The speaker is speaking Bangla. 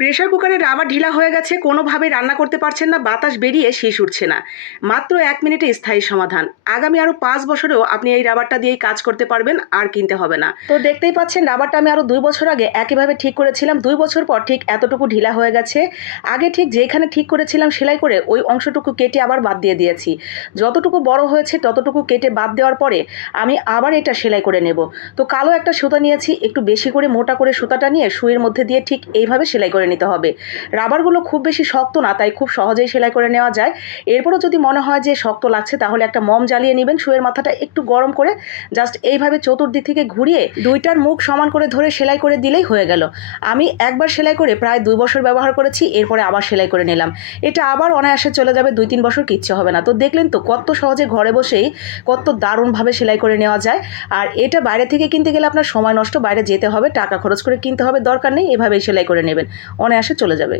প্রেশার কুকারে রাবার ঢিলা হয়ে গেছে, কোনোভাবে রান্না করতে পারছেন না, বাতাস বেরিয়ে শীষ উঠছে না। মাত্র এক মিনিটে স্থায়ী সমাধান। আগামী আরও পাঁচ বছরেও আপনি এই রাবারটা দিয়েই কাজ করতে পারবেন, আর কিনতে হবে না। তো দেখতেই পাচ্ছেন, রাবারটা আমি আরও দুই বছর আগে একইভাবে ঠিক করেছিলাম। দুই বছর পর ঠিক এতটুকু ঢিলা হয়ে গেছে। আগে ঠিক যেখানে ঠিক করেছিলাম সেলাই করে ওই অংশটুকু কেটে আবার বাদ দিয়ে দিয়েছি। যতটুকু বড় হয়েছে, ততটুকু কেটে বাদ দেওয়ার পরে আমি আবার এটা সেলাই করে নেব। তো কালো একটা সুতা নিয়েছি, একটু বেশি করে মোটা করে সুতাটা নিয়ে সুইয়ের মধ্যে দিয়ে ঠিক এইভাবে সেলাই করে নিতে হবে। রাবারগুলো খুব বেশি শক্ত না, তাই খুব সহজেই সেলাই করে নেওয়া যায়। এরপরও যদি মনে হয় যে শক্ত লাগছে, তাহলে একটা মম জ্বালিয়ে নেবেন, শুয়ের মাথাটা একটু গরম করে জাস্ট এইভাবে চতুর্দিক থেকে ঘুরিয়ে দুইটার মুখ সমান করে ধরে সেলাই করে দিলেই হয়ে গেল। আমি একবার সেলাই করে প্রায় দুই বছর ব্যবহার করেছি, এরপরে আবার সেলাই করে নিলাম। এটা আবার অনায়াসে চলে যাবে, দুই তিন বছর কিচ্ছু হবে না। তো দেখলেন তো, কত সহজে ঘরে বসেই কত দারুণভাবে সেলাই করে নেওয়া যায়। আর এটা বাইরে থেকে কিনতে গেলে আপনার সময় নষ্ট, বাইরে যেতে হবে, টাকা খরচ করে কিনতে হবে, দরকার নেই, এভাবেই সেলাই করে নেবেন। অনায়াসে চলে যাবে।